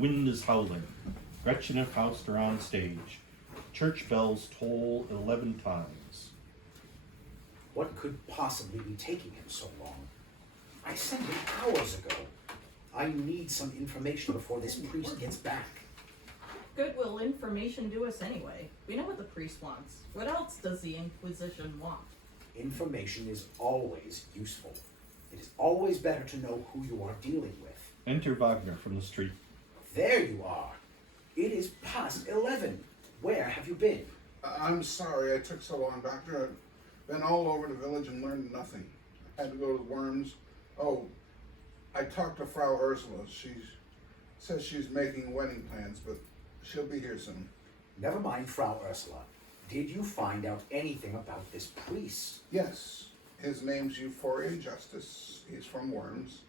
wind is howling. Gretchen and Faust are on stage. Church bells toll 11 times. What could possibly be taking him so long? I sent him hours ago. I need some information before this priest gets back. Good will information do us anyway? We know what the priest wants. What else does the Inquisition want? Information is always useful. It is always better to know who you are dealing with. Enter Wagner from the street. There you are. It is past 11. Where have you been? I'm sorry I took so long, Doctor. I've been all over the village and learned nothing. I had to go to the Worms. Oh, I talked to Frau Ursula. She says she's making wedding plans, but she'll be here soon. Never mind Frau Ursula. Did you find out anything about this priest? Yes, his name's Euphorian Justice. He's from Worms.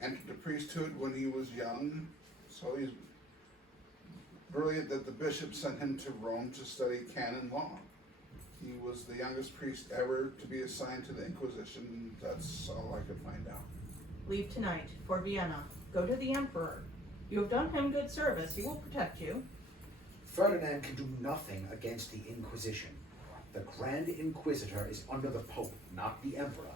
Entered the priesthood when he was young, so he's brilliant that the bishop sent him to Rome to study canon law. He was the youngest priest ever to be assigned to the Inquisition. That's all I could find out. Leave tonight for Vienna. Go to the Emperor. You have done him good service. He will protect you. Ferdinand can do nothing against the Inquisition. The Grand Inquisitor is under the Pope, not the Emperor.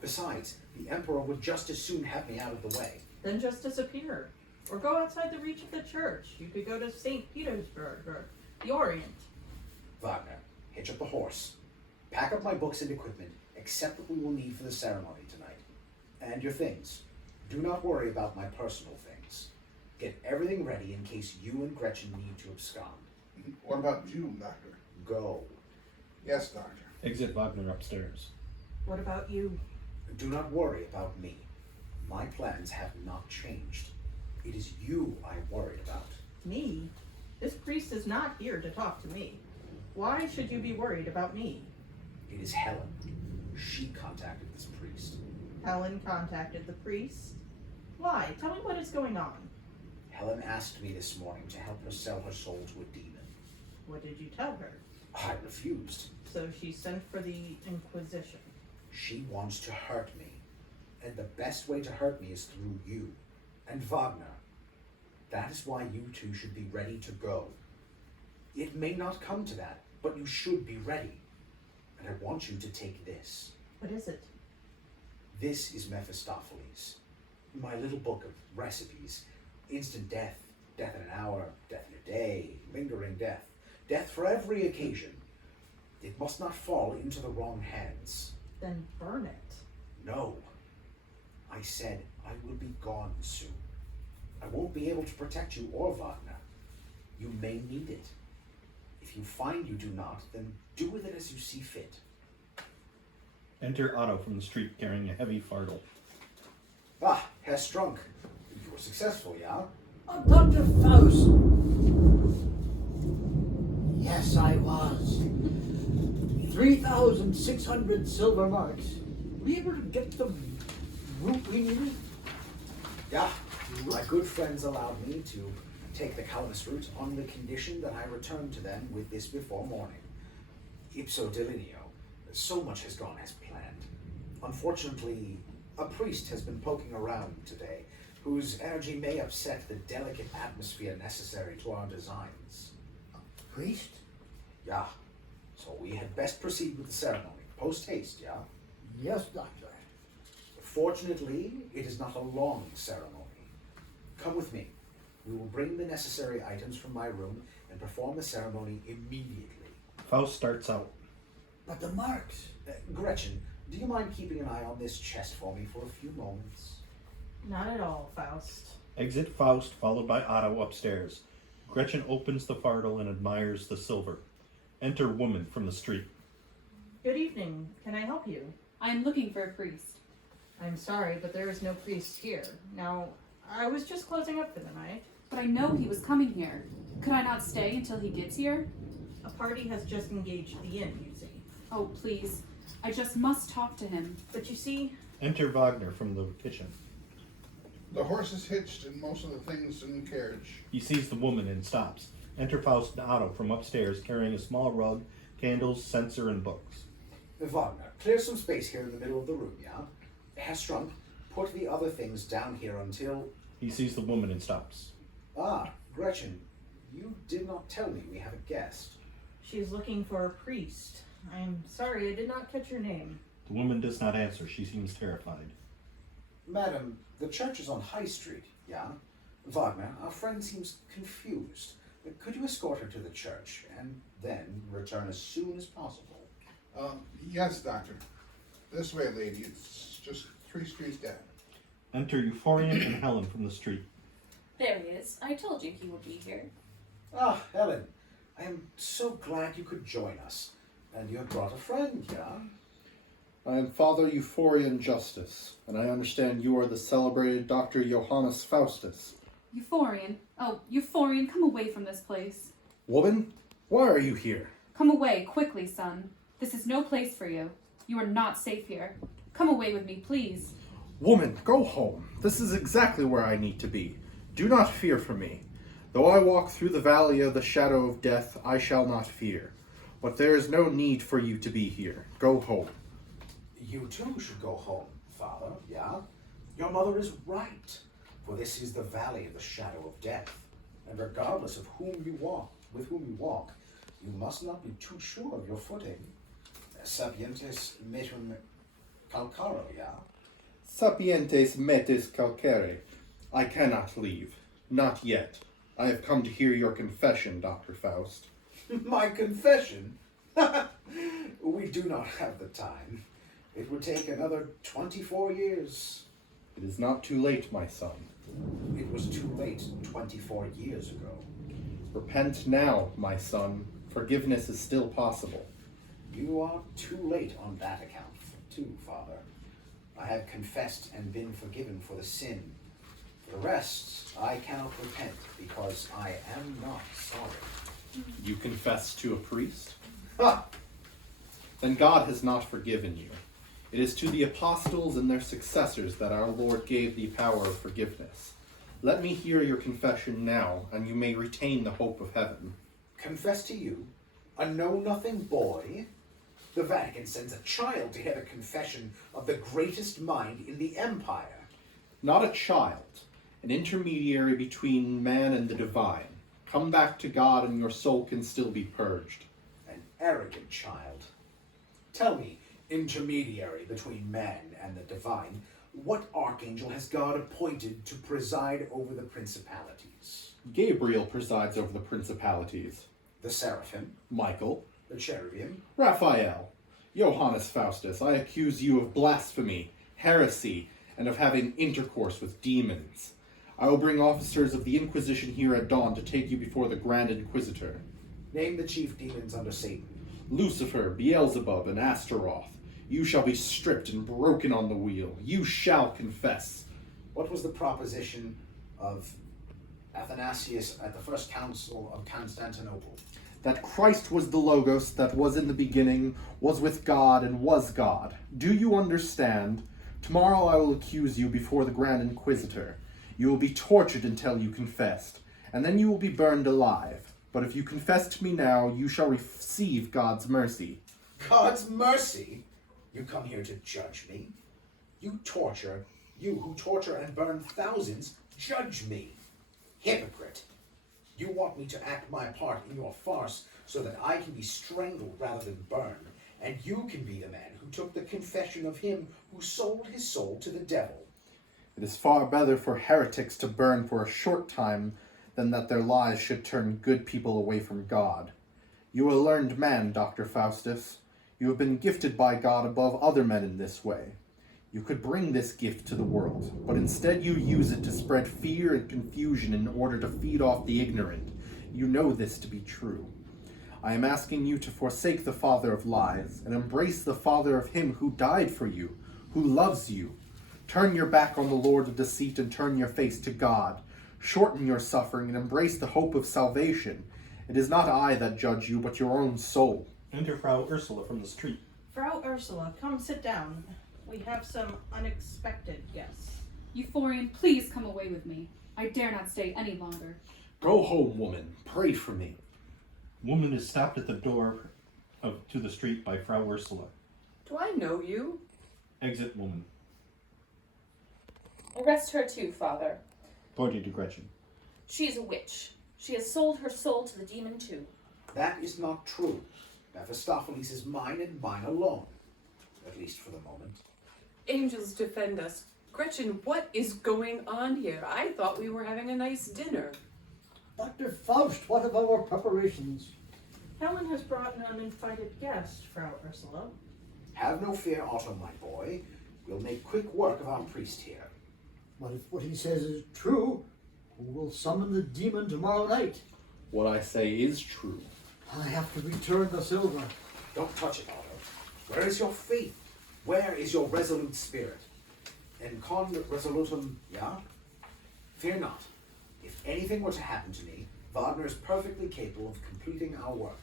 Besides, the Emperor would just as soon have me out of the way. Then just disappear. Or go outside the reach of the church. You could go to St. Petersburg or the Orient. Wagner, hitch up the horse. Pack up my books and equipment, except what we will need for the ceremony tonight. And your things. Do not worry about my personal things. Get everything ready in case you and Gretchen need to abscond. What about you, Doctor? Go. Yes, Doctor. Exit Wagner upstairs. What about you? Do not worry about me. My plans have not changed. It is you I am worried about. Me? This priest is not here to talk to me. Why should you be worried about me? It is Helen. She contacted this priest. Helen contacted the priest. Why? Tell me what is going on. Helen asked me this morning to help her sell her soul to a demon. What did you tell her? I refused. So she sent for the Inquisition. She wants to hurt me. And the best way to hurt me is through you. And Wagner. That is why you two should be ready to go. It may not come to that, but you should be ready. And I want you to take this. What is it? This is Mephistopheles. My little book of recipes. Instant death, death in an hour, death in a day, lingering death. Death for every occasion. It must not fall into the wrong hands. Then burn it. No. I said I will be gone soon. I won't be able to protect you or Wagner. You may need it. If you find you do not, then do with it as you see fit. Enter Otto from the street carrying a heavy fardel. Ah, Herr Strunk. You were successful, yeah? Oh, Dr. Faust! Yes, I was. 3,600 silver marks. Were we able to get the route we needed? Yeah. My good friends allowed me to take the Calvinist route on the condition that I return to them with this before morning. Ipso delineo. So much has gone as planned. Unfortunately, a priest has been poking around today, whose energy may upset the delicate atmosphere necessary to our designs. Priest? Yeah. So we had best proceed with the ceremony. Post haste, yeah? Yes, Doctor. Fortunately, it is not a long ceremony. Come with me. We will bring the necessary items from my room and perform the ceremony immediately. Faust starts out. But the marks. Gretchen, do you mind keeping an eye on this chest for me for a few moments? Not at all, Faust. Exit Faust, followed by Otto upstairs. Gretchen opens the fardel and admires the silver. Enter woman from the street. Good evening. Can I help you? I am looking for a priest. I'm sorry, but there is no priest here. Now, I was just closing up for the night. But I know he was coming here. Could I not stay until he gets here? A party has just engaged the inn, you see. Oh, please. I just must talk to him. But you see... Enter Wagner from the kitchen. The horse is hitched and most of the things in the carriage. He sees the woman and stops. Enter Faust and Otto from upstairs carrying a small rug, candles, censer, and books. Wagner, clear some space here in the middle of the room, yeah? Herr Strunk, put the other things down here until... He sees the woman and stops. Ah, Gretchen, you did not tell me we have a guest. She's looking for a priest. I'm sorry, I did not catch your name. The woman does not answer. She seems terrified. Madam, the church is on High Street, yeah? Wagner, our friend seems confused. Could you escort her to the church and then return as soon as possible? Yes, Doctor. This way, lady. It's just 3 streets down. Enter Euphorian and Helen from the street. There he is. I told you he would be here. Ah, Helen, I am so glad you could join us. And you have brought a friend, yeah? I am Father Euphorian Justice, and I understand you are the celebrated Dr. Johannes Faustus. Euphorian. Oh, Euphorian, come away from this place. Woman, why are you here? Come away, quickly, son. This is no place for you. You are not safe here. Come away with me, please. Woman, go home. This is exactly where I need to be. Do not fear for me. Though I walk through the valley of the shadow of death, I shall not fear. But there is no need for you to be here. Go home. You too should go home, Father, yeah? Your mother is right, for this is the valley of the shadow of death. And regardless of with whom you walk, you must not be too sure of your footing. Sapientes metum calcaro, yeah? Sapientes metis calcare. I cannot leave. Not yet. I have come to hear your confession, Dr. Faust. My confession? We do not have the time. It would take another 24 years. It is not too late, my son. It was too late 24 years ago. Repent now, my son. Forgiveness is still possible. You are too late on that account, too, Father. I have confessed and been forgiven for the sin. For the rest, I cannot repent because I am not sorry. You confess to a priest? Ha! Then God has not forgiven you. It is to the apostles and their successors that our Lord gave the power of forgiveness. Let me hear your confession now, and you may retain the hope of heaven. Confess to you, a know-nothing boy? The Vatican sends a child to hear the confession of the greatest mind in the empire. Not a child, an intermediary between man and the divine. Come back to God and your soul can still be purged. An arrogant child. Tell me, intermediary between man and the divine, what archangel has God appointed to preside over the principalities? Gabriel presides over the principalities. The seraphim, Michael, the cherubim, Raphael, Johannes Faustus, I accuse you of blasphemy, heresy, and of having intercourse with demons. I will bring officers of the Inquisition here at dawn to take you before the Grand Inquisitor. name the chief demons under Satan. Lucifer, Beelzebub, and Astaroth. You shall be stripped and broken on the wheel. You shall confess. What was the proposition of Athanasius at the First Council of Constantinople? That Christ was the Logos that was in the beginning, was with God, and was God. Do you understand? Tomorrow I will accuse you before the Grand Inquisitor. You will be tortured until you confessed, and then you will be burned alive. But if you confess to me now, you shall receive God's mercy. God's mercy? You come here to judge me? You who torture and burn thousands, judge me. Hypocrite. You want me to act my part in your farce so that I can be strangled rather than burned, and you can be the man who took the confession of him who sold his soul to the devil. It is far better for heretics to burn for a short time than that their lies should turn good people away from God. You are a learned man, Dr. Faustus. You have been gifted by God above other men in this way. You could bring this gift to the world, but instead you use it to spread fear and confusion in order to feed off the ignorant. You know this to be true. I am asking you to forsake the father of lies and embrace the father of him who died for you, who loves you. Turn your back on the Lord of deceit and turn your face to God. Shorten your suffering and embrace the hope of salvation. It is not I that judge you, but your own soul. Enter Frau Ursula from the street. Frau Ursula, come sit down. We have some unexpected guests. Euphorian, please come away with me. I dare not stay any longer. Go home, woman. Pray for me. Woman is stopped at the door to the street by Frau Ursula. Do I know you? Exit woman. Arrest her too, Father. Pointing to Gretchen. She is a witch. She has sold her soul to the demon too. That is not true. Mephistopheles is mine and mine alone. At least for the moment. Angels defend us. Gretchen, what is going on here? I thought we were having a nice dinner. Dr. Faust, what of our preparations? Helen has brought an uninvited guest, Frau Ursula. Have no fear, Otto, my boy. We'll make quick work of our priest here. But if what he says is true, who will summon the demon tomorrow night? What I say is true. I have to return the silver. Don't touch it, Otto. Where is your faith? Where is your resolute spirit? En con resolutum, yeah? Fear not. If anything were to happen to me, Wagner is perfectly capable of completing our work.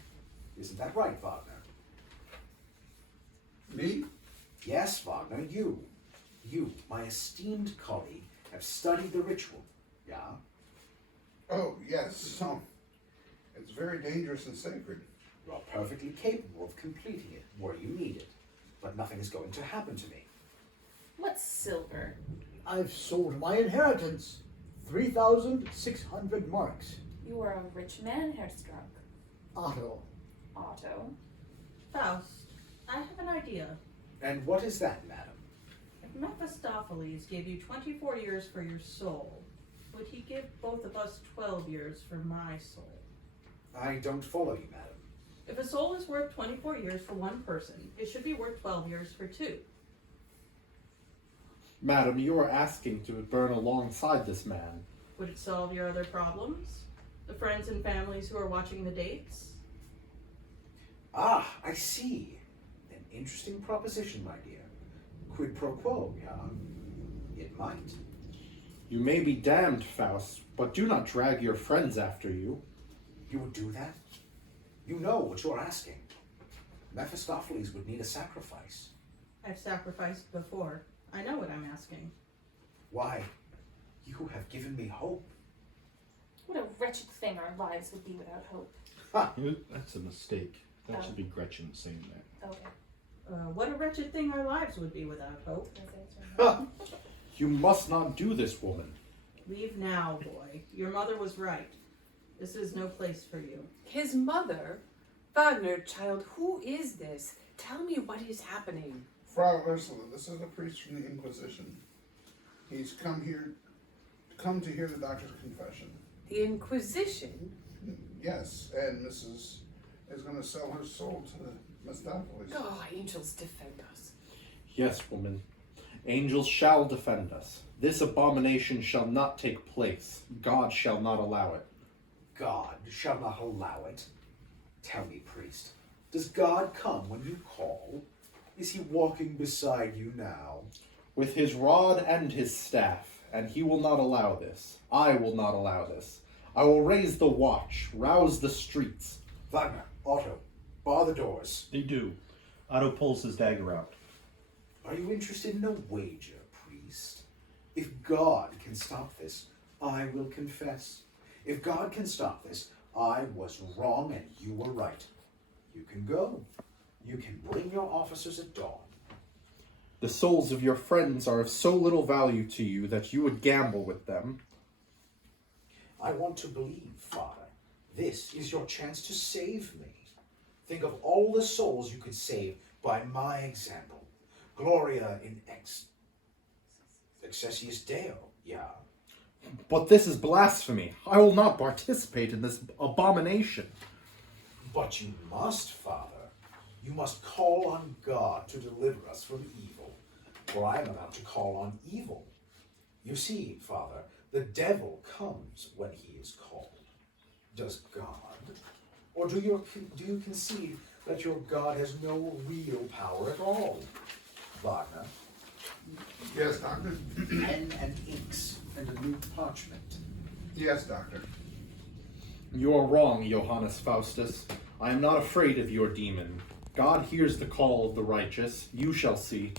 Isn't that right, Wagner? Me? Yes, Wagner, you. You, my esteemed colleague, have studied the ritual, yeah? Oh, yes. So, it's very dangerous and sacred. You are perfectly capable of completing it were you need it. But nothing is going to happen to me. What's silver? I've sold my inheritance. 3,600 marks. You are a rich man, Herr Strunk. Otto. Otto. Faust, I have an idea. And what is that, madam? If Mephistopheles gave you 24 years for your soul, would he give both of us 12 years for my soul? I don't follow you, madam. If a soul is worth 24 years for one person, it should be worth 12 years for two. Madam, you are asking to burn alongside this man. Would it solve your other problems? The friends and families who are watching the dates? Ah, I see. An interesting proposition, my dear. Quid pro quo, yeah? It might. You may be damned, Faust, but do not drag your friends after you. You would do that? You know what you're asking. Mephistopheles would need a sacrifice. I've sacrificed before. I know what I'm asking. Why, you have given me hope. What a wretched thing our lives would be without hope. That's a mistake. That Oh. should be Gretchen saying that. Okay. What a wretched thing our lives would be without hope. Can I say it's right? You must not do this, woman. Leave now, boy. Your mother was right. This is no place for you. His mother? Wagner, child, who is this? Tell me what is happening. Frau Ursula, this is a priest from the Inquisition. He's come to hear the doctor's confession. The Inquisition? Yes, and Mrs. is going to sell her soul to the Mephistopheles. Oh, angels defend us. Yes, woman. Angels shall defend us. This abomination shall not take place. God shall not allow it. God shall not allow it. Tell me, priest, does God come when you call? Is he walking beside you now? With his rod and his staff, and he will not allow this. I will not allow this. I will raise the watch, rouse the streets. Wagner, Otto, bar the doors. They do. Otto pulls his dagger out. Are you interested in a wager, priest? If God can stop this, I will confess. If God can stop this, I was wrong and you were right. You can go. You can bring your officers at dawn. The souls of your friends are of so little value to you that you would gamble with them. I want to believe, Father. This is your chance to save me. Think of all the souls you could save by my example. Gloria in excessius Deo, yeah. But this is blasphemy. I will not participate in this abomination. But you must, Father. You must call on God to deliver us from evil, for I am about to call on evil. You see, Father, the devil comes when he is called. Does God? Or do you conceive that your God has no real power at all? Wagner, Yes, doctor. pen and inks and a new parchment. Yes, doctor. You are wrong, Johannes Faustus. I am not afraid of your demon. God hears the call of the righteous. You shall see.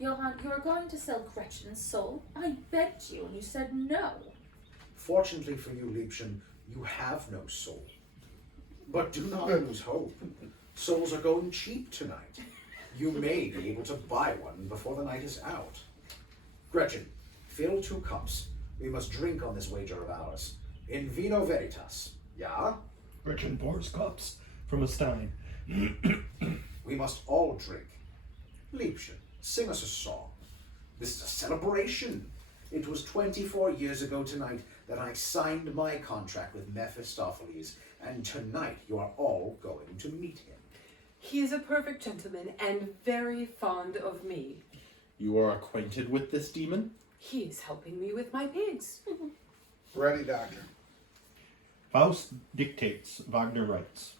Johann, you are going to sell Gretchen's soul? I begged you and you said no. Fortunately for you, Liebchen, you have no soul. But do not lose hope. Souls are going cheap tonight. You may be able to buy one before the night is out. Gretchen, fill 2 cups. We must drink on this wager of ours. In vino veritas. Ja? Gretchen pours cups from a stein. We must all drink. Liebchen, sing us a song. This is a celebration. It was 24 years ago tonight that I signed my contract with Mephistopheles, and tonight you are all going to meet him. He is a perfect gentleman and very fond of me. You are acquainted with this demon? He is helping me with my pigs. Ready, Doctor. Faust dictates, Wagner writes.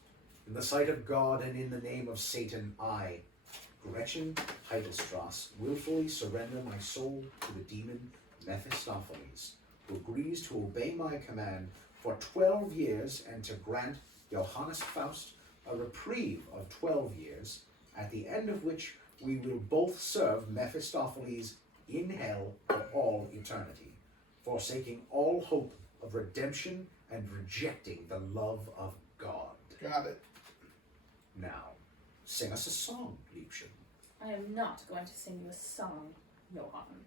In the sight of God and in the name of Satan, I, Gretchen Heidelstrass, willfully surrender my soul to the demon Mephistopheles, who agrees to obey my command for 12 years and to grant Johannes Faust a reprieve of 12 years, at the end of which we will both serve Mephistopheles in hell for all eternity, forsaking all hope of redemption and rejecting the love of God. Got it. Now, sing us a song, Liebchen. I am not going to sing you a song, Johann.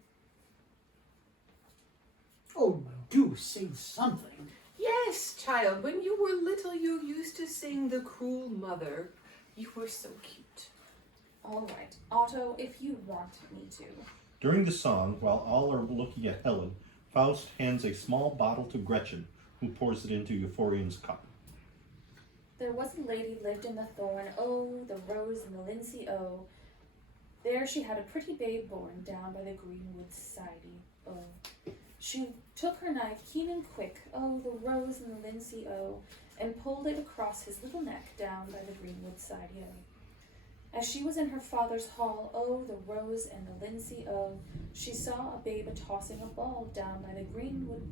Oh, do sing something. Yes, child, when you were little you used to sing The Cruel Mother. You were so cute. All right, Otto, if you want me to. During the song, while all are looking at Helen, Faust hands a small bottle to Gretchen, who pours it into Euphorian's cup. There was a lady lived in the thorn, oh, the rose and the linsey, oh. There she had a pretty babe born down by the greenwood sidey, oh. She took her knife keen and quick, oh, the rose and the linsey, oh, and pulled it across his little neck down by the greenwood sidey, oh. As she was in her father's hall, oh, the rose and the linsey, oh, she saw a babe a-tossing a ball down by the greenwood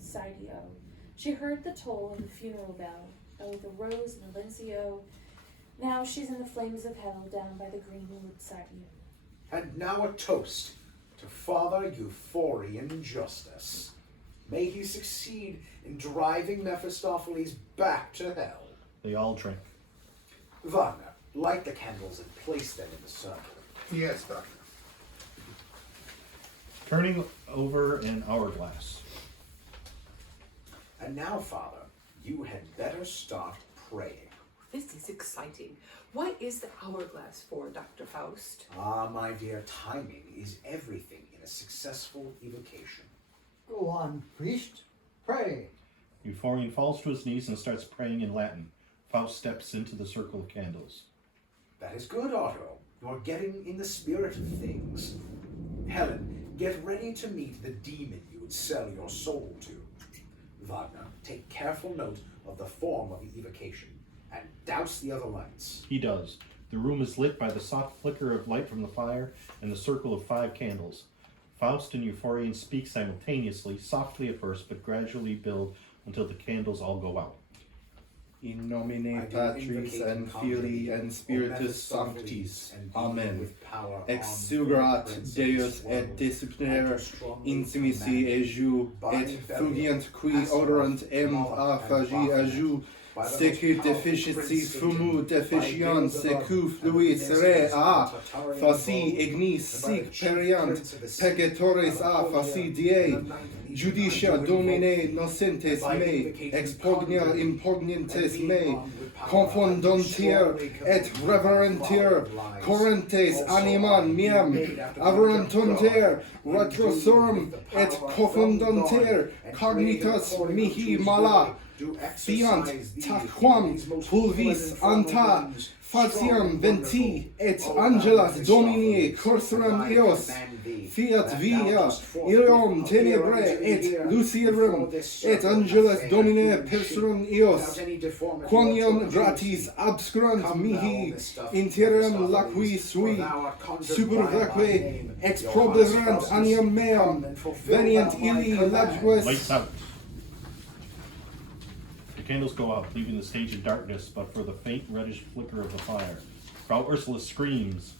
sidey, oh. She heard the toll of the funeral bell, oh, the rose and the linsey, oh. Now she's in the flames of hell down by the greenwood sidey, oh. And now a toast to Father Euphorian Justice. May he succeed in driving Mephistopheles back to hell. They all drink. Wagner, light the candles and place them in the circle. Yes, Doctor. Turning over an hourglass. And now, Father, you had better start praying. This is exciting. What is the hourglass for, Dr. Faust? Ah, my dear, timing is everything in a successful evocation. Go on, priest. Pray. Euphorian falls to his knees and starts praying in Latin. Faust steps into the circle of candles. That is good, Otto. You're getting in the spirit of things. Helen, get ready to meet the demon you would sell your soul to. Wagner, take careful note of the form of the evocation, and douse the other lights. He does. The room is lit by the soft flicker of light from the fire and the circle of 5 candles. Faust and Euphorian speak simultaneously, softly at first, but gradually build until the candles all go out. In nomine Patris and Filii and Spiritus Sanctis. Amen. Exugerat Deus et disciplinare insimisi ejus et fugient qui odorant a fagi ejus secu deficiency fumu deficiant secu fluis re a faci ignis sic periant peccatores a faci die judicia domine nocentes me expugnia impugnientes me confundontir et reverentir correntes animam meam averuntunter retrosorum et confundontir cognitas mihi mala fiant taquam pulvis anta faciam venti et angelas domini cursuram eos fiat via ilium tenebrae et lucirum et angelas domine persurum eos quoniam gratis abscurant mihi interim lacui sui superveque exproberant animam meam venient illi labes. Lights out. The candles go out, leaving the stage in darkness, but for the faint reddish flicker of the fire. Frau Ursula screams.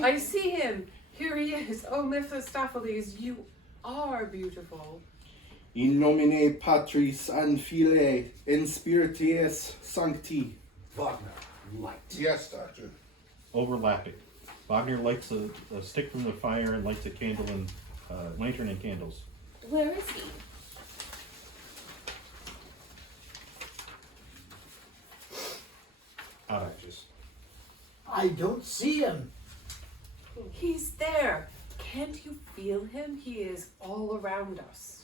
I see him. Here he is. Oh, Mephistopheles, you are beautiful. In nomine Patris and Filii and Spiritus Sancti. Wagner, light. Yes, Doctor. Overlapping. Wagner lights a stick from the fire and lights a candle and lantern and candles. Where is he? Outrageous. I don't see him. He's there. Can't you feel him? He is all around us.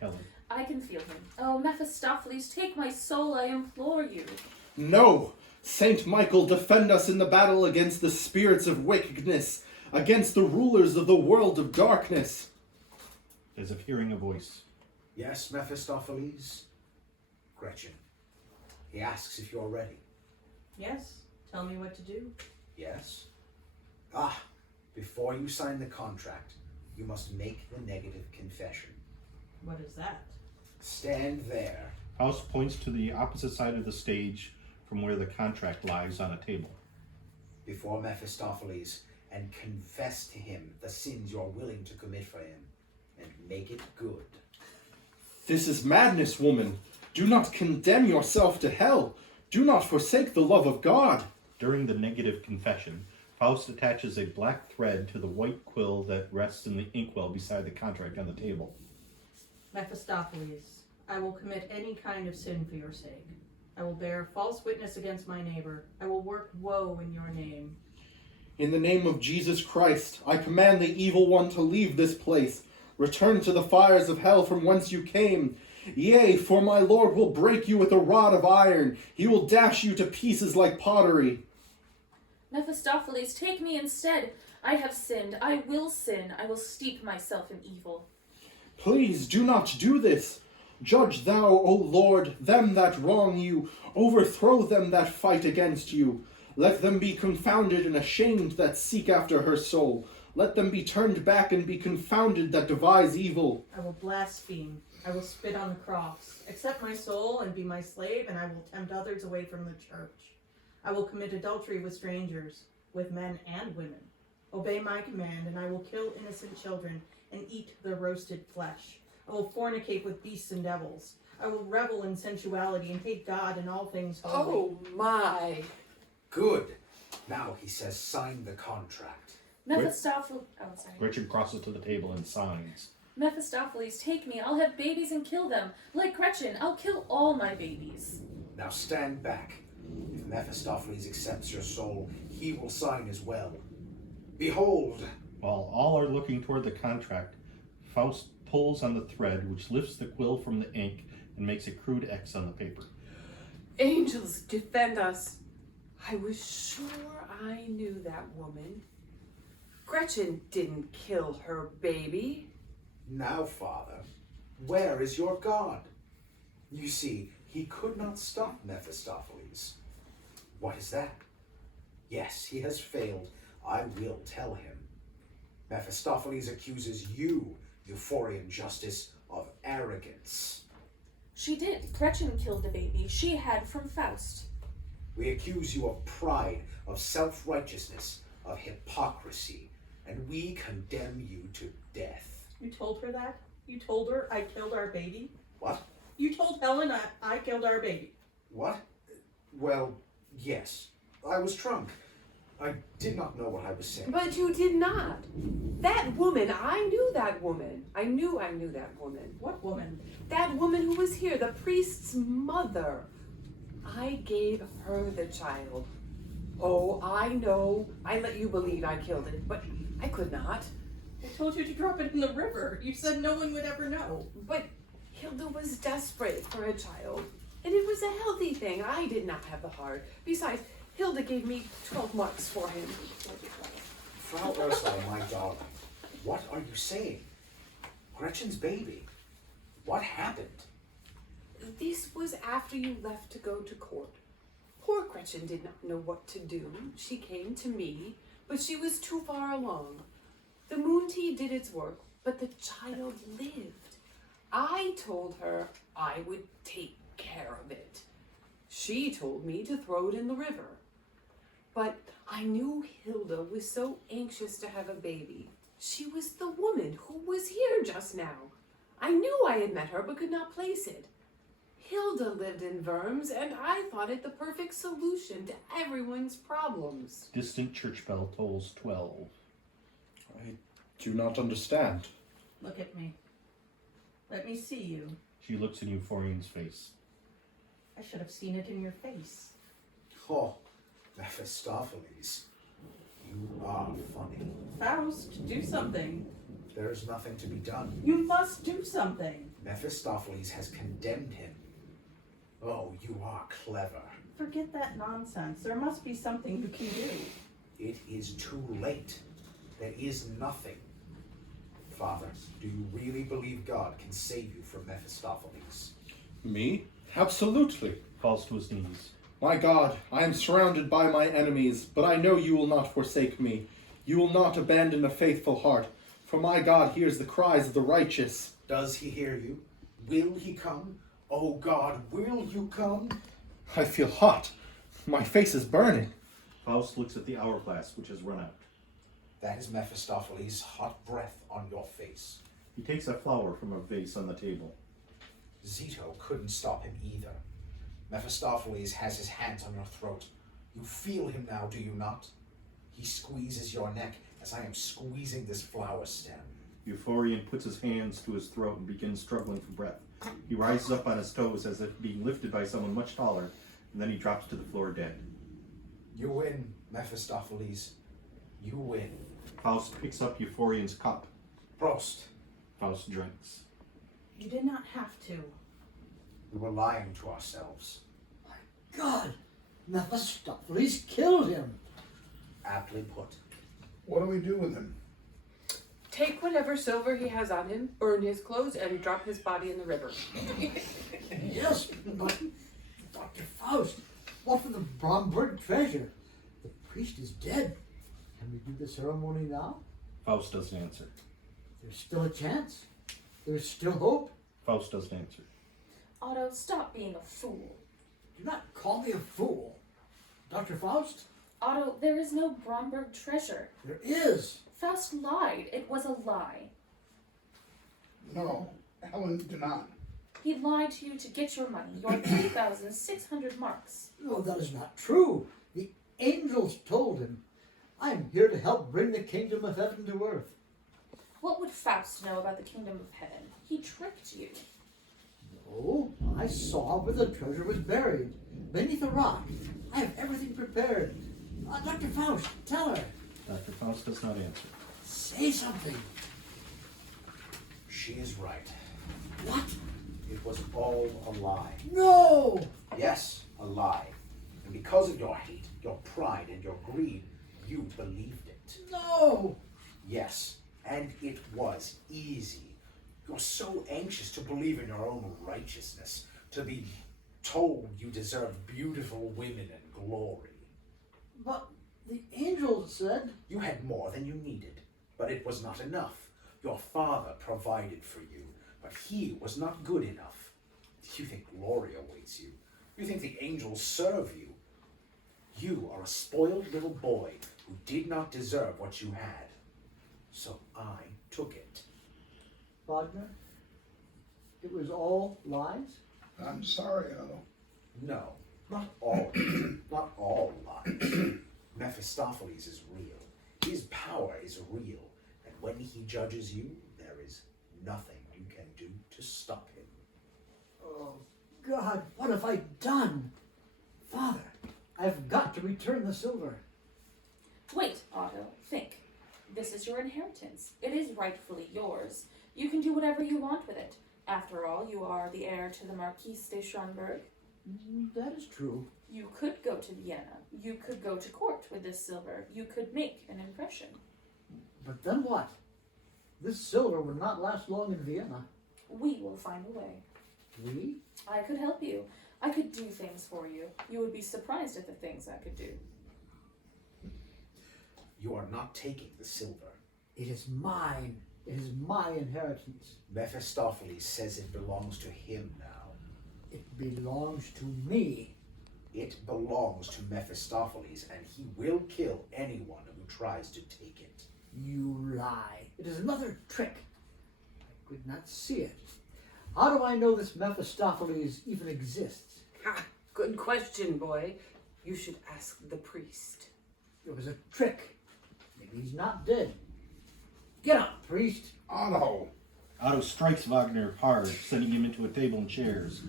Helen. I can feel him. Oh, Mephistopheles, take my soul, I implore you. No! Saint Michael, defend us in the battle against the spirits of wickedness, against the rulers of the world of darkness. As if hearing a voice. Yes, Mephistopheles? Gretchen. He asks if you're ready. Yes, tell me what to do. Yes? Before you sign the contract, you must make the negative confession. What is that? Stand there. Faust points to the opposite side of the stage from where the contract lies on a table. Before Mephistopheles and confess to him the sins you're willing to commit for him, and make it good. This is madness, woman. Do not condemn yourself to hell. Do not forsake the love of God. During the negative confession, Faust attaches a black thread to the white quill that rests in the inkwell beside the contract on the table. Mephistopheles, I will commit any kind of sin for your sake. I will bear false witness against my neighbor. I will work woe in your name. In the name of Jesus Christ, I command the evil one to leave this place. Return to the fires of hell from whence you came. Yea, for my Lord will break you with a rod of iron. He will dash you to pieces like pottery. Mephistopheles, take me instead. I have sinned. I will sin. I will steep myself in evil. Please do not do this. Judge thou, O Lord, them that wrong you. Overthrow them that fight against you. Let them be confounded and ashamed that seek after her soul. Let them be turned back and be confounded that devise evil. I will blaspheme. I will spit on the cross. Accept my soul and be my slave, and I will tempt others away from the church. I will commit adultery with strangers, with men and women. Obey my command, and I will kill innocent children and eat their roasted flesh. I will fornicate with beasts and devils. I will revel in sensuality and hate God and all things holy. Oh my. Good. Now he says sign the contract. Mephistopheles, Gretchen crosses to the table and signs. Mephistopheles, take me. I'll have babies and kill them. Like Gretchen, I'll kill all my babies. Now stand back. If Mephistopheles accepts your soul, he will sign as well. Behold! While all are looking toward the contract, Faust pulls on the thread, which lifts the quill from the ink and makes a crude X on the paper. Angels, defend us. I was sure I knew that woman. Gretchen didn't kill her baby. Now, Father, where is your God? You see, he could not stop Mephistopheles. What is that? Yes, he has failed. I will tell him. Mephistopheles accuses you, Euphorian justice, of arrogance. She did. Gretchen killed the baby she had from Faust. We accuse you of pride, of self-righteousness, of hypocrisy, and we condemn you to death. You told her that? You told her I killed our baby? What? You told Helen I killed our baby. What? Well, yes. I was drunk. I did not know what I was saying. But you did not. That woman, I knew that woman. I knew that woman. What woman? That woman who was here, the priest's mother. I gave her the child. Oh, I know. I let you believe I killed it, but I could not. I told you to drop it in the river. You said no one would ever know. But Hilda was desperate for a child, and it was a healthy thing. I did not have the heart. Besides, Hilda gave me 12 months for him. Frau Ursula, my darling, what are you saying? Gretchen's baby. What happened? This was after you left to go to court. Poor Gretchen did not know what to do. She came to me, but she was too far along. The moon tea did its work, but the child lived. I told her I would take care of it. She told me to throw it in the river. But I knew Hilda was so anxious to have a baby. She was the woman who was here just now. I knew I had met her, but could not place it. Hilda lived in Worms, and I thought it the perfect solution to everyone's problems. Distant church bell tolls 12. I do not understand. Look at me. Let me see you. She looks in Euphorian's face. I should have seen it in your face. Oh, Mephistopheles. You are funny. Faust, do something. There is nothing to be done. You must do something. Mephistopheles has condemned him. Oh, you are clever. Forget that nonsense. There must be something you can do. It is too late. There is nothing. Father, do you really believe God can save you from Mephistopheles? Me? Absolutely. Falls to his knees. My God, I am surrounded by my enemies, but I know you will not forsake me. You will not abandon a faithful heart, for my God hears the cries of the righteous. Does he hear you? Will he come? Oh God, will you come? I feel hot. My face is burning. Faust looks at the hourglass, which has run out. That is Mephistopheles' hot breath on your face. He takes a flower from a vase on the table. Zito couldn't stop him either. Mephistopheles has his hands on your throat. You feel him now, do you not? He squeezes your neck as I am squeezing this flower stem. Euphorian puts his hands to his throat and begins struggling for breath. He rises up on his toes as if being lifted by someone much taller, and then he drops to the floor dead. You win, Mephistopheles. You win. Faust picks up Euphorian's cup. Prost. Faust drinks. You did not have to. We were lying to ourselves. God, Mephistopheles killed him. Aptly put. What do we do with him? Take whatever silver he has on him, burn his clothes, and drop his body in the river. Yes, but Dr. Faust, what for the Bromberg treasure? The priest is dead. Can we do the ceremony now? Faust doesn't answer. There's still a chance. There's still hope. Faust doesn't answer. Otto, stop being a fool. Do not call me a fool. Dr. Faust, Otto, there is no Bromberg treasure. there is. Faust lied. It was a lie. No, Helen did not. He lied to you to get your money, your 3,600 marks. No, that is not true. The angels told him, I am here to help bring the kingdom of heaven to earth. What would Faust know about the kingdom of heaven? He tricked you. No, I saw where the treasure was buried, beneath a rock. I have everything prepared. Dr. Faust, tell her. Dr. Faust does not answer. Say something. She is right. What? It was all a lie. No! Yes, a lie. And because of your hate, your pride, and your greed, you believed it. No! Yes, and it was easy. You're so anxious to believe in your own righteousness, to be told you deserve beautiful women and glory. But the angels said... You had more than you needed, but it was not enough. Your father provided for you, but he was not good enough. You think glory awaits you. You think the angels serve you. You are a spoiled little boy who did not deserve what you had. So I took it. Wagner, it was all lies? I'm sorry, Otto. No, not all. Not all lies. Mephistopheles is real. His power is real. And when he judges you, there is nothing you can do to stop him. Oh, God, what have I done? Father, I've got to return the silver. Wait, Otto, think. This is your inheritance. It is rightfully yours. You can do whatever you want with it. After all, you are the heir to the Marquise de Schönberg. That is true. You could go to Vienna. You could go to court with this silver. You could make an impression. But then what? This silver would not last long in Vienna. We will find a way. We? I could help you. I could do things for you. You would be surprised at the things I could do. You are not taking the silver. It is mine. It is my inheritance. Mephistopheles says it belongs to him now. It belongs to me. It belongs to Mephistopheles, and he will kill anyone who tries to take it. You lie. It is another trick. I could not see it. How do I know this Mephistopheles even exists? Ha! Good question, boy. You should ask the priest. It was a trick. Maybe he's not dead. Get up, priest. Otto! Otto strikes Wagner hard, sending him into a table and chairs.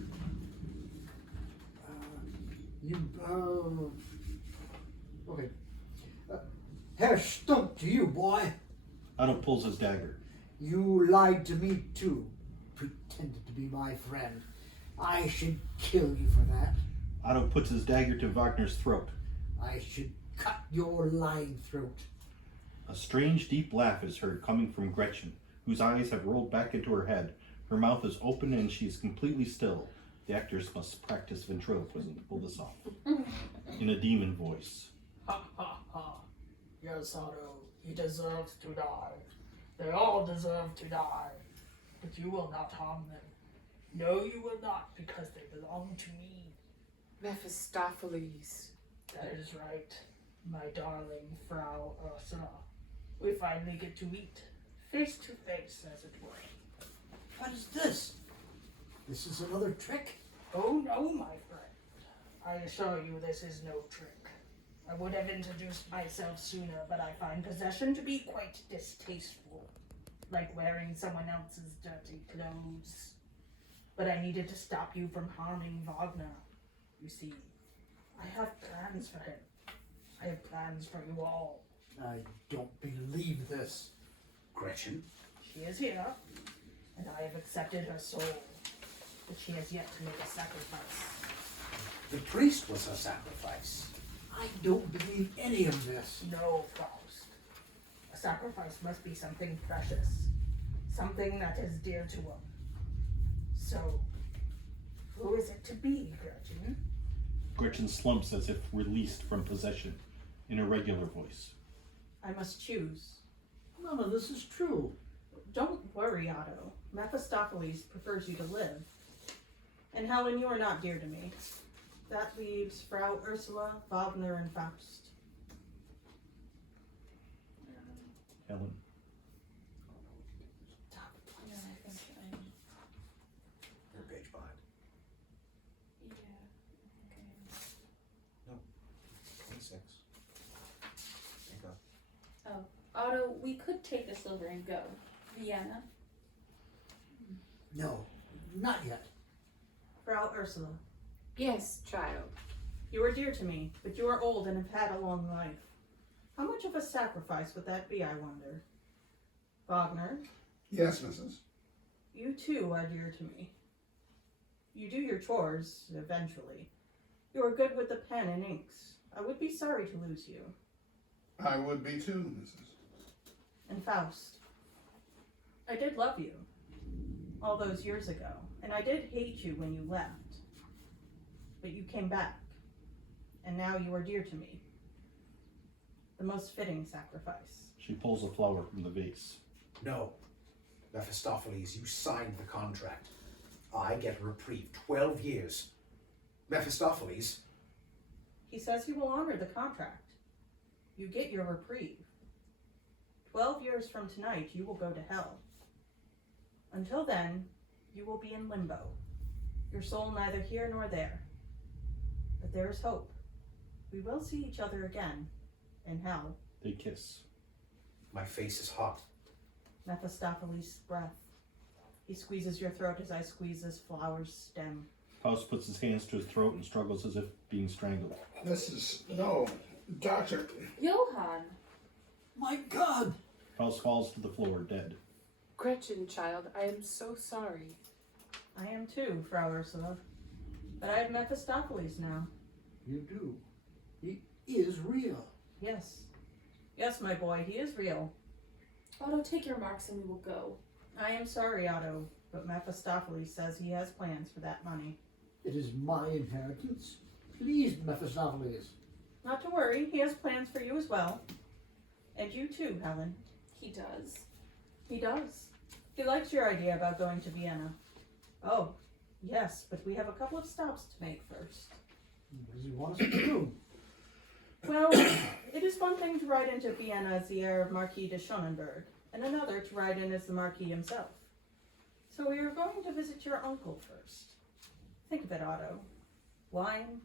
Okay. Herr Stump to you, boy. Otto pulls his dagger. You lied to me too. Pretended to be my friend. I should kill you for that. Otto puts his dagger to Wagner's throat. I should cut your lying throat. A strange, deep laugh is heard coming from Gretchen, whose eyes have rolled back into her head. Her mouth is open and she is completely still. The actors must practice ventriloquism to pull this off. In a demon voice. Ha ha ha. Yes, Otto, he deserves to die. They all deserve to die. But you will not harm them. No, you will not, because they belong to me. Mephistopheles. That is right, my darling Frau Ursula. We finally get to meet, face to face, as it were. What is this? This is another trick? Oh no, my friend. I assure you this is no trick. I would have introduced myself sooner, but I find possession to be quite distasteful. Like wearing someone else's dirty clothes. But I needed to stop you from harming Wagner. You see, I have plans for him. I have plans for you all. I don't believe this. Gretchen? She is here, and I have accepted her soul. But she has yet to make a sacrifice. The priest was her sacrifice. I don't believe any of this. No, Faust. A sacrifice must be something precious. Something that is dear to her. So, who is it to be, Gretchen? Gretchen slumps as if released from possession, in a regular voice. I must choose. None of this is true. Don't worry, Otto. Mephistopheles prefers you to live. And Helen, you are not dear to me. That leaves Frau Ursula, Wagner, and Faust. Helen. Yeah, I think I'm. You're a page behind. Yeah. Okay. 26. Think up. Oh, Otto, we could take the silver and go. Vienna. No, not yet. Frau Ursula, Yes, child. you are dear to me, but you are old and have had a long life. How much of a sacrifice would that be, I wonder? Wagner, Yes, Mrs. you too are dear to me. You do your chores, eventually. You are good with the pen and inks. I would be sorry to lose you. I would be too, Mrs. And Faust, I did love you all those years ago, and I did hate you when you left. But you came back, and now you are dear to me. The most fitting sacrifice. She pulls a flower from the vase. No. Mephistopheles, you signed the contract. I get a reprieve. 12 years. Mephistopheles? He says he will honor the contract. You get your reprieve. 12 years from tonight, you will go to hell. Until then, you will be in limbo. Your soul neither here nor there. But there is hope. We will see each other again. In hell. They kiss. My face is hot. Mephistopheles' breath. He squeezes your throat as I squeeze this flower's stem. Faust puts his hands to his throat and struggles as if being strangled. No, Doctor. Johann. My God! Faust falls to the floor, dead. Gretchen, child, I am so sorry. I am too, Frau Ursula. But I have Mephistopheles now. You do. He is real. Yes. Yes, my boy, he is real. Otto, take your marks and we will go. I am sorry, Otto, but Mephistopheles says he has plans for that money. It is my inheritance. Please, Mephistopheles. Not to worry, he has plans for you as well. And you too, Helen. He does. He does. He likes your idea about going to Vienna. Oh, yes, but we have a couple of stops to make first. What does he want us to do? Well, it is one thing to ride into Vienna as the heir of Marquis de Schonenberg, and another to ride in as the Marquis himself. So we are going to visit your uncle first. Think of it, Otto. Wine,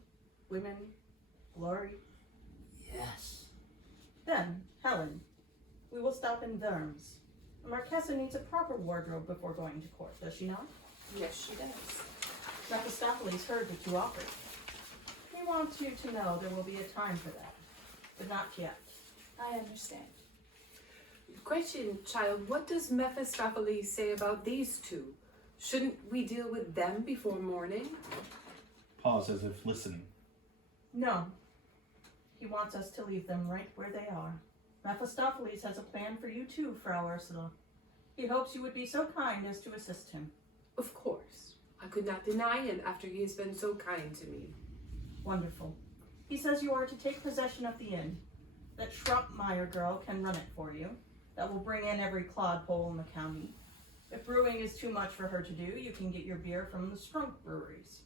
women, glory. Yes. Then, Helen, we will stop in Worms. The Marquesa needs a proper wardrobe before going to court, does she not? Yes, she does. Mephistopheles heard what you offered. He wants you to know there will be a time for that, but not yet. I understand. Gretchen, child, what does Mephistopheles say about these two? Shouldn't we deal with them before morning? Pause as if listening. No. He wants us to leave them right where they are. Mephistopheles has a plan for you too, Frau Ursula. He hopes you would be so kind as to assist him. Of course. I could not deny him after he has been so kind to me. Wonderful. He says you are to take possession of the inn. That Schroppmeyer girl can run it for you. That will bring in every clodpole in the county. If brewing is too much for her to do, you can get your beer from the Strunk breweries.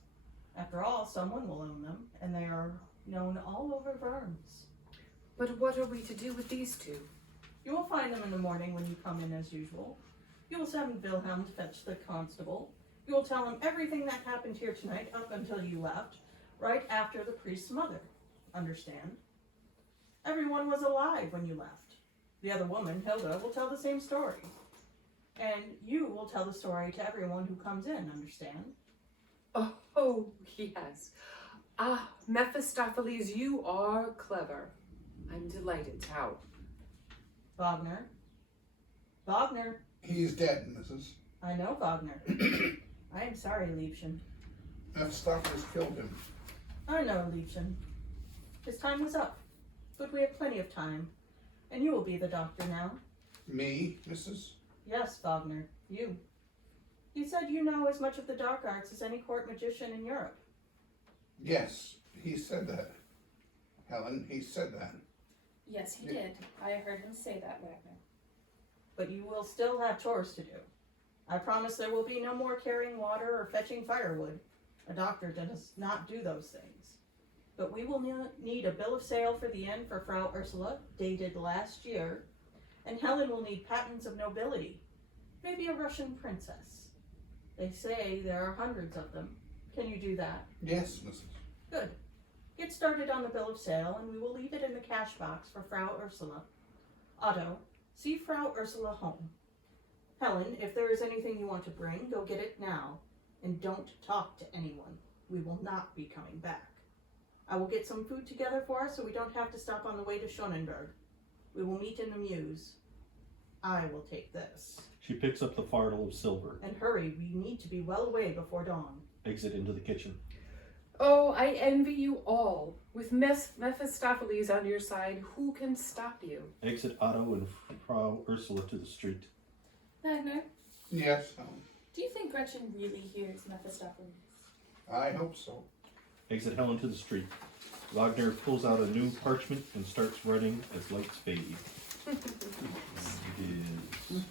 After all, someone will own them, and they are known all over Worms. But what are we to do with these two? You will find them in the morning when you come in as usual. You will send Wilhelm to fetch the constable. You will tell him everything that happened here tonight up until you left, right after the priest's mother. Understand? Everyone was alive when you left. The other woman, Hilda, will tell the same story. And you will tell the story to everyone who comes in, understand? Oh, yes. Ah, Mephistopheles, you are clever. I'm delighted, how? Wagner? Wagner? He's dead, Mrs. I know Wagner. I am sorry, Liebchen. Mephistopheles killed him. I know, Liebchen. His time was up. But we have plenty of time. And you will be the doctor now. Me, Mrs.? Yes, Wagner, you. You said you know as much of the dark arts as any court magician in Europe. Yes, he said that. Helen, he said that. Yes, he did. I heard him say that, Wagner. But you will still have chores to do. I promise there will be no more carrying water or fetching firewood. A doctor does not do those things. But we will need a bill of sale for the inn for Frau Ursula, dated last year, and Helen will need patents of nobility. Maybe a Russian princess. They say there are hundreds of them. Can you do that? Yes, Mrs. Good. Get started on the bill of sale, and we will leave it in the cash box for Frau Ursula. Otto, see Frau Ursula home. Helen, if there is anything you want to bring, go get it now. And don't talk to anyone. We will not be coming back. I will get some food together for us so we don't have to stop on the way to Schonenberg. We will meet in the Mews. I will take this. She picks up the fardel of silver. And hurry, we need to be well away before dawn. Exit into the kitchen. Oh, I envy you all. With Mephistopheles on your side, who can stop you? Exit Otto and Frau Ursula to the street. Wagner, Yes, Helen. do you think Gretchen really hears Mephistopheles? I hope so. Exit Helen to the street. Wagner pulls out a new parchment and starts writing as lights fade.